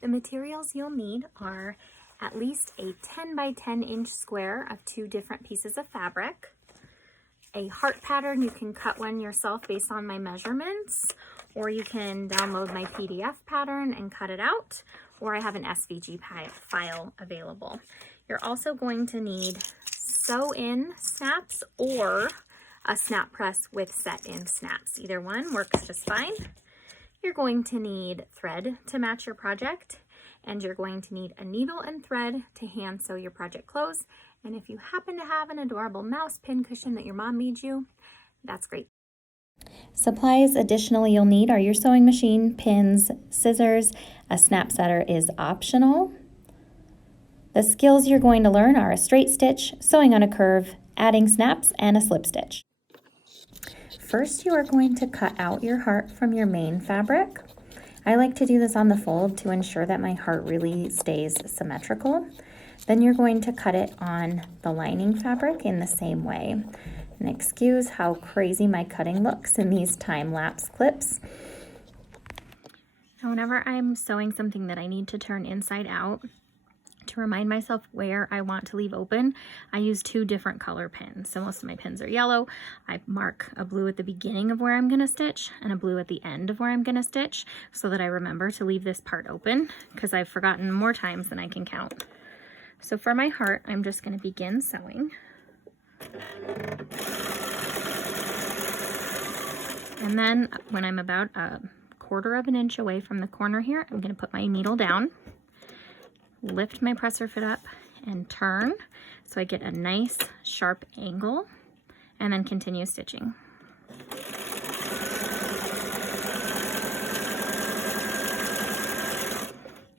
The materials you'll need are at least a 10 by 10 inch square of 2 different pieces of fabric, a heart pattern. You can cut one yourself based on my measurements, or you can download my PDF pattern and cut it out, or I have an SVG file available. You're also going to need sew-in snaps or a snap press with set-in snaps. Either one works just fine. You're going to need thread to match your project, and you're going to need a needle and thread to hand sew your project clothes. And if you happen to have an adorable mouse pin cushion that your mom made you, that's great. Supplies additionally you'll need are your sewing machine, pins, scissors. A snap setter is optional. The skills you're going to learn are a straight stitch, sewing on a curve, adding snaps, and a slip stitch. First, you are going to cut out your heart from your main fabric. I like to do this on the fold to ensure that my heart really stays symmetrical. Then you're going to cut it on the lining fabric in the same way. And excuse how crazy my cutting looks in these time-lapse clips. Now, whenever I'm sewing something that I need to turn inside out, to remind myself where I want to leave open, I use 2 different color pins. So most of my pins are yellow. I mark a blue at the beginning of where I'm going to stitch and a blue at the end of where I'm going to stitch so that I remember to leave this part open, because I've forgotten more times than I can count. So for my heart, I'm just going to begin sewing. And then when I'm about a 1/4 of an inch away from the corner here, I'm going to put my needle down, lift my presser foot up, and turn so I get a nice sharp angle, and then continue stitching.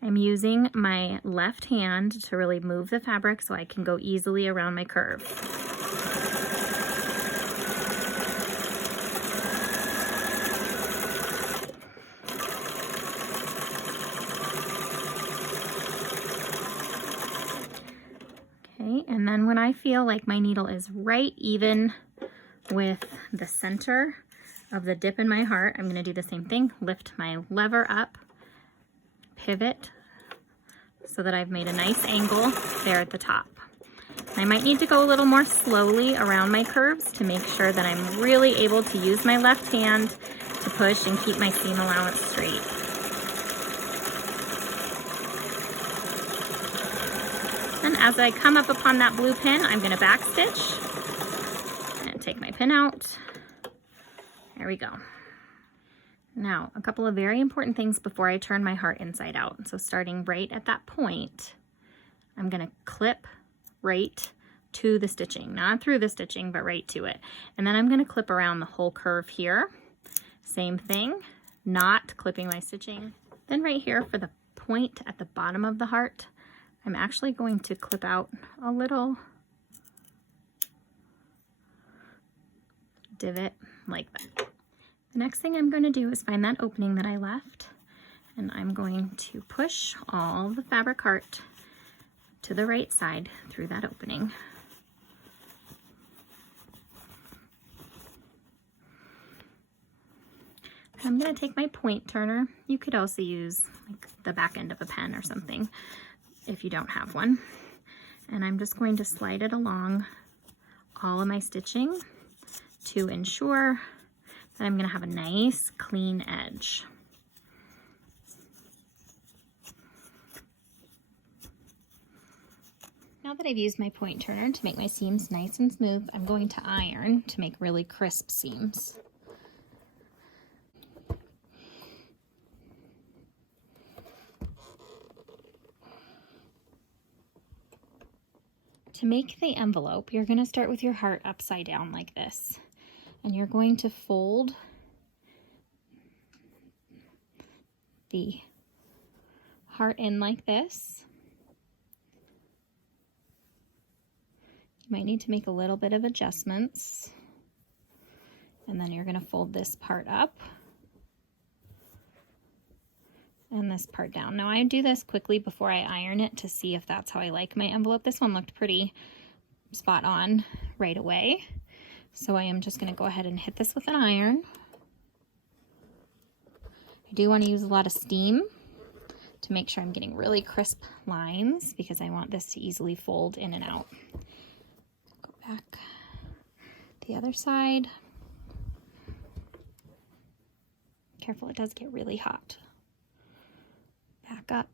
I'm using my left hand to really move the fabric so I can go easily around my curve. Okay, and then when I feel like my needle is right even with the center of the dip in my heart, I'm going to do the same thing. Lift my lever up, pivot so that I've made a nice angle there at the top. I might need to go a little more slowly around my curves to make sure that I'm really able to use my left hand to push and keep my seam allowance straight. And as I come up upon that blue pin, I'm going to back stitch and take my pin out. There we go. Now, a couple of very important things before I turn my heart inside out. So starting right at that point, I'm going to clip right to the stitching, not through the stitching, but right to it. And then I'm going to clip around the whole curve here. Same thing, not clipping my stitching. Then right here for the point at the bottom of the heart, I'm actually going to clip out a little divot like that. The next thing I'm going to do is find that opening that I left, and I'm going to push all the fabric heart to the right side through that opening. I'm going to take my point turner. You could also use like the back end of a pen or something if you don't have one. And I'm just going to slide it along all of my stitching to ensure that I'm going to have a nice clean edge. Now that I've used my point turner to make my seams nice and smooth, I'm going to iron to make really crisp seams. To make the envelope, you're going to start with your heart upside down like this. And you're going to fold the heart in like this. You might need to make a little bit of adjustments. And then you're going to fold this part up and this part down. Now I do this quickly before I iron it to see if that's how I like my envelope. This one looked pretty spot on right away. So I am just going to go ahead and hit this with an iron. I do want to use a lot of steam to make sure I'm getting really crisp lines because I want this to easily fold in and out. Go back the other side. Careful, it does get really hot. Back up.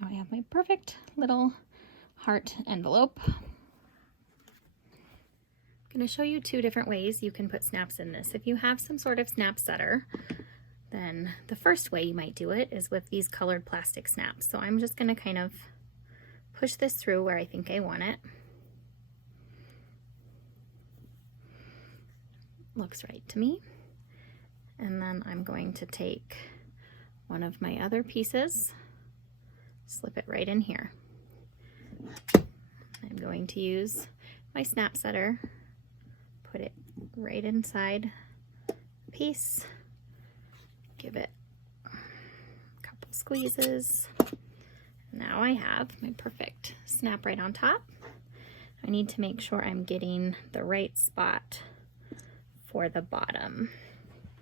Now I have my perfect little heart envelope. I'm going to show you two different ways you can put snaps in this. If you have some sort of snap setter, then the first way you might do it is with these colored plastic snaps. So I'm just going to kind of push this through where I think I want it. Looks right to me. And then I'm going to take one of my other pieces, slip it right in here. I'm going to use my snap setter, put it right inside the piece, give it a couple squeezes. Now I have my perfect snap right on top. I need to make sure I'm getting the right spot for the bottom.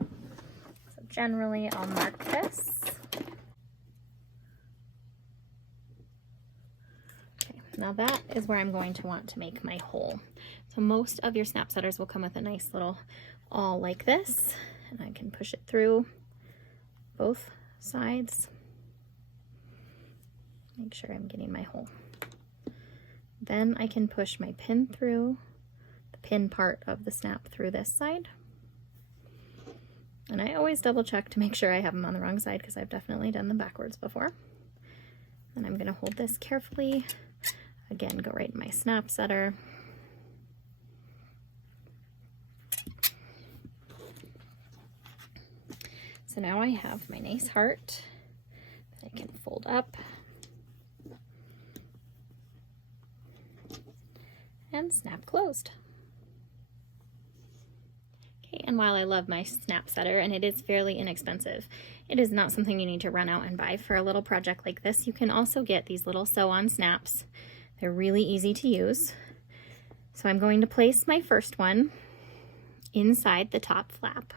So generally I'll mark this. Now that is where I'm going to want to make my hole. So most of your snap setters will come with a nice little awl like this, and I can push it through both sides. Make sure I'm getting my hole. Then I can push my pin through, the pin part of the snap through this side. And I always double check to make sure I have them on the wrong side because I've definitely done them backwards before. And I'm going to hold this carefully. Again, go right in my snap setter. So now I have my nice heart that I can fold up and snap closed. Okay, and while I love my snap setter, and it is fairly inexpensive, it is not something you need to run out and buy for a little project like this. You can also get these little sew-on snaps. They're really easy to use. So I'm going to place my first one inside the top flap.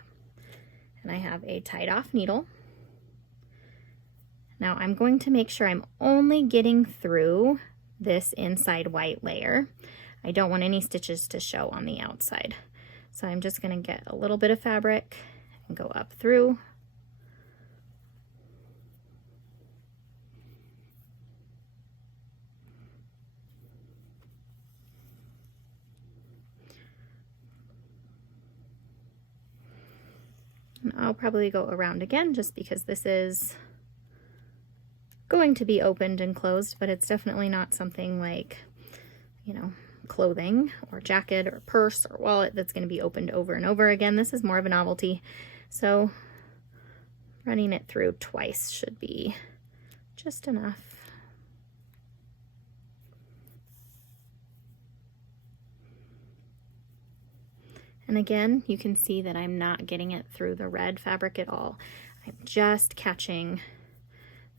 And I have a tied off needle. Now I'm going to make sure I'm only getting through this inside white layer. I don't want any stitches to show on the outside. So I'm just going to get a little bit of fabric and go up through. And I'll probably go around again just because this is going to be opened and closed, but it's definitely not something like, you know, clothing or jacket or purse or wallet that's going to be opened over and over again. This is more of a novelty. So running it through twice should be just enough. And again, you can see that I'm not getting it through the red fabric at all. I'm just catching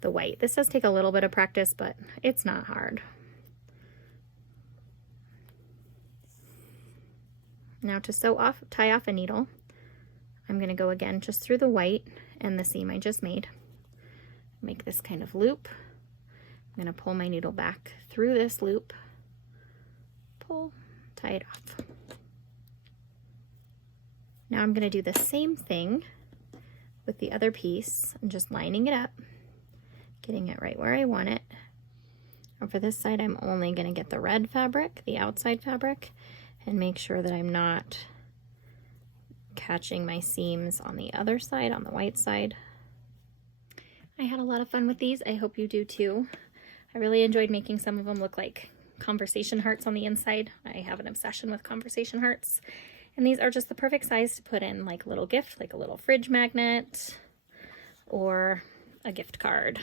the white. This does take a little bit of practice, but it's not hard. Now to tie off a needle, I'm going to go again just through the white and the seam I just made. Make this kind of loop. I'm going to pull my needle back through this loop, pull, tie it off. Now I'm going to do the same thing with the other piece and just lining it up, getting it right where I want it. And for this side, I'm only going to get the red fabric, the outside fabric, and make sure that I'm not catching my seams on the other side, on the white side. I had a lot of fun with these. I hope you do too. I really enjoyed making some of them look like conversation hearts on the inside. I have an obsession with conversation hearts. And these are just the perfect size to put in like a little gift, like a little fridge magnet or a gift card.